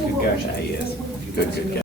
Good guy. Yeah, he is. Good guy.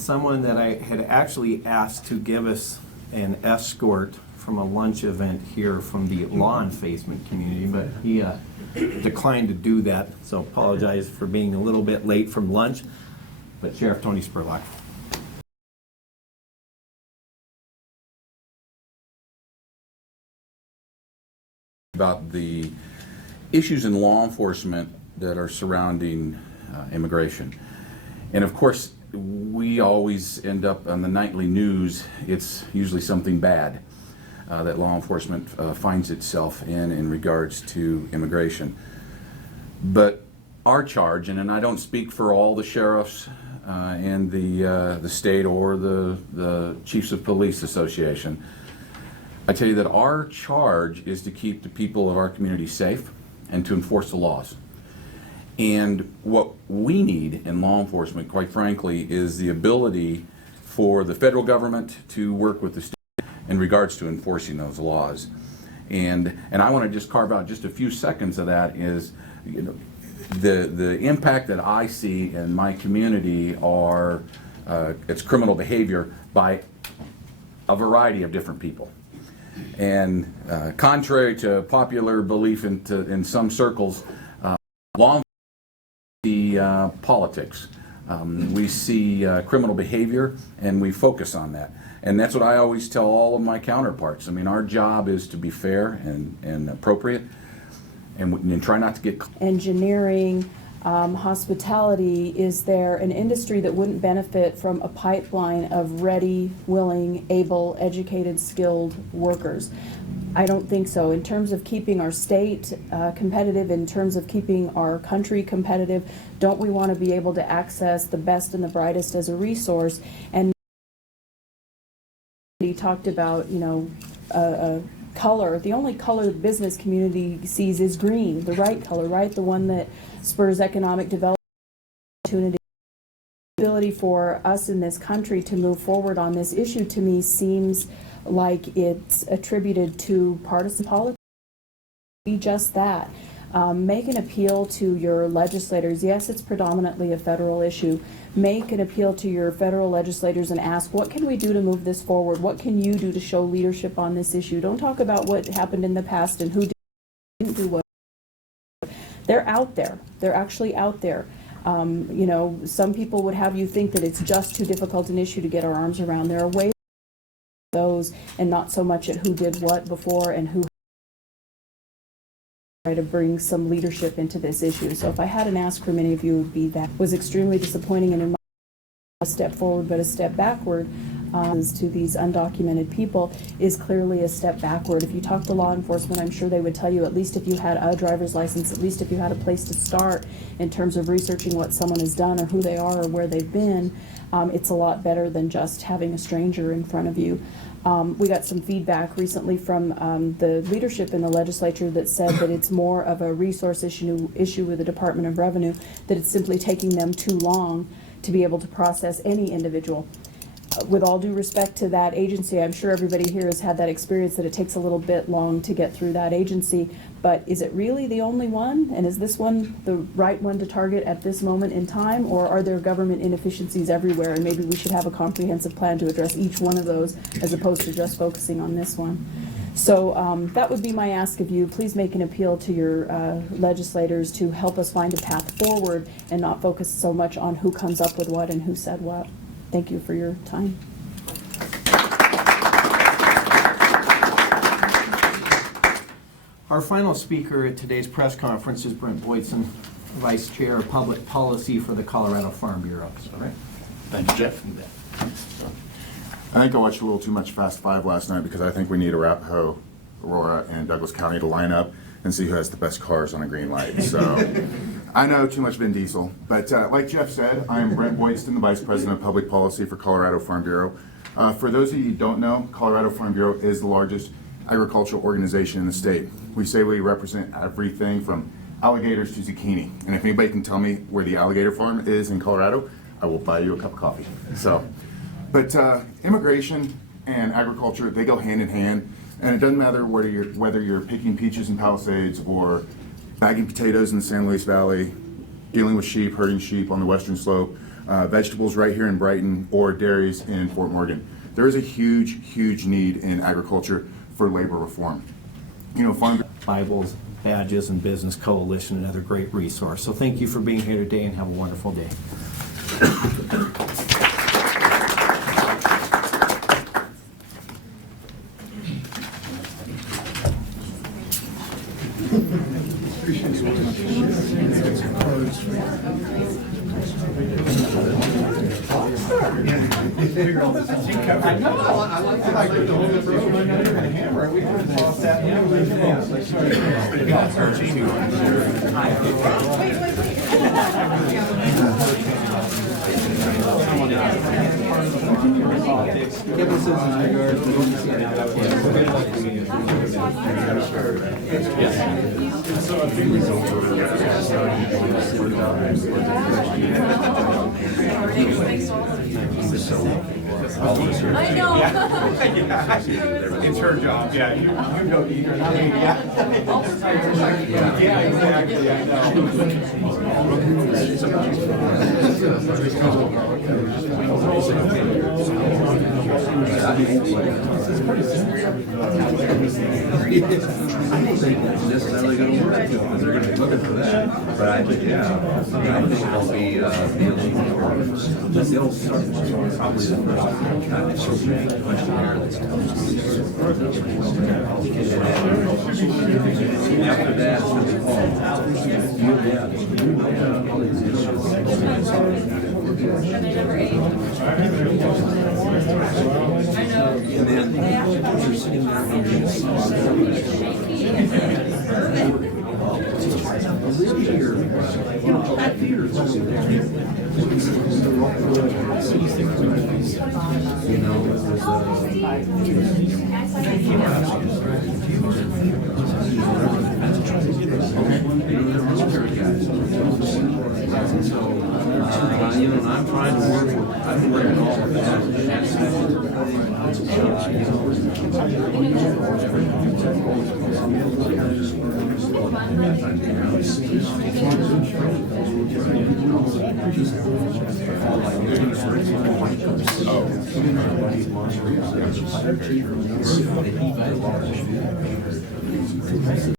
someone that I had actually asked to give us an escort from a lunch event here from the law enforcement community, but he declined to do that, so apologize for being a little bit late from lunch. But Sheriff Tony Spurlock. About the issues in law enforcement that are surrounding immigration. And of course, we always end up on the nightly news, it's usually something bad that law enforcement finds itself in regards to immigration. But our charge, and I don't speak for all the sheriffs and the state or the Chiefs of Police Association, I tell you that our charge is to keep the people of our community safe and to enforce the laws. And what we need in law enforcement, quite frankly, is the ability for the federal government to work with the state in regards to enforcing those laws. And I want to just carve out just a few seconds of that is, you know, the impact that I see in my community are it's criminal behavior by a variety of different people. And contrary to popular belief in some circles, law enforcement politics. We see criminal behavior and we focus on that. And that's what I always tell all of my counterparts. I mean, our job is to be fair and appropriate and try not to get... Engineering, hospitality, is there an industry that wouldn't benefit from a pipeline of ready, willing, able, educated, skilled workers? I don't think so. In terms of keeping our state competitive, in terms of keeping our country competitive, don't we want to be able to access the best and the brightest as a resource? And he talked about, you know, color. The only color the business community sees is green, the right color, right? The one that spurs economic development, opportunity. The ability for us in this country to move forward on this issue, to me, seems like it's attributed to partisan politics. Be just that. Make an appeal to your legislators. Yes, it's predominantly a federal issue. Make an appeal to your federal legislators and ask, what can we do to move this forward? What can you do to show leadership on this issue? Don't talk about what happened in the past and who didn't do what. They're out there. They're actually out there. You know, some people would have you think that it's just too difficult an issue to get our arms around. There are ways to those, and not so much at who did what before and who try to bring some leadership into this issue. So if I had an ask for many of you, it would be that. It was extremely disappointing, and in my a step forward but a step backward to these undocumented people is clearly a step backward. If you talk to law enforcement, I'm sure they would tell you, at least if you had a driver's license, at least if you had a place to start in terms of researching what someone has done or who they are or where they've been, it's a lot better than just having a stranger in front of you. We got some feedback recently from the leadership in the legislature that said that it's more of a resource issue with the Department of Revenue, that it's simply taking them too long to be able to process any individual. With all due respect to that agency, I'm sure everybody here has had that experience that it takes a little bit long to get through that agency, but is it really the only one? And is this one the right one to target at this moment in time, or are there government inefficiencies everywhere, and maybe we should have a comprehensive plan to address each one of those as opposed to just focusing on this one? So that would be my ask of you. Please make an appeal to your legislators to help us find a path forward and not focus so much on who comes up with what and who said what. Thank you for your time. Our final speaker at today's press conference is Brent Boydson, Vice Chair of Public Policy for the Colorado Farm Bureau. All right. Thank you, Jeff. I think I watched a little too much Fast Five last night because I think we need Arapahoe, Aurora, and Douglas County to line up and see who has the best cars on a green light. So I know too much Vin Diesel, but like Jeff said, I am Brent Boydston, the Vice President of Public Policy for Colorado Farm Bureau. For those of you who don't know, Colorado Farm Bureau is the largest agricultural organization in the state. We say we represent everything from alligators to zucchini. And if anybody can tell me where the alligator farm is in Colorado, I will buy you a cup of coffee. So, but immigration and agriculture, they go hand in hand. And it doesn't matter whether you're picking peaches in Palisades or bagging potatoes in the San Luis Valley, dealing with sheep, herding sheep on the western slope, vegetables right here in Brighton or dairies in Fort Morgan. There is a huge need in agriculture for labor reform. You know, farm Bibles, Badges, and Business Coalition, another great resource. So thank you for being here today and have a wonderful day. I know. It's her job, yeah. You know, either. I mean, yeah, exactly. I I don't think that's necessarily going to work because they're going to be looking for that. But I think, yeah, I think they'll be they'll start probably the first kind of social questionnaire that's coming. After that, it's going to be called. Yeah, all these issues. And they never ate. I know. And then you're sitting I'm trying to work with, I've been working all of that.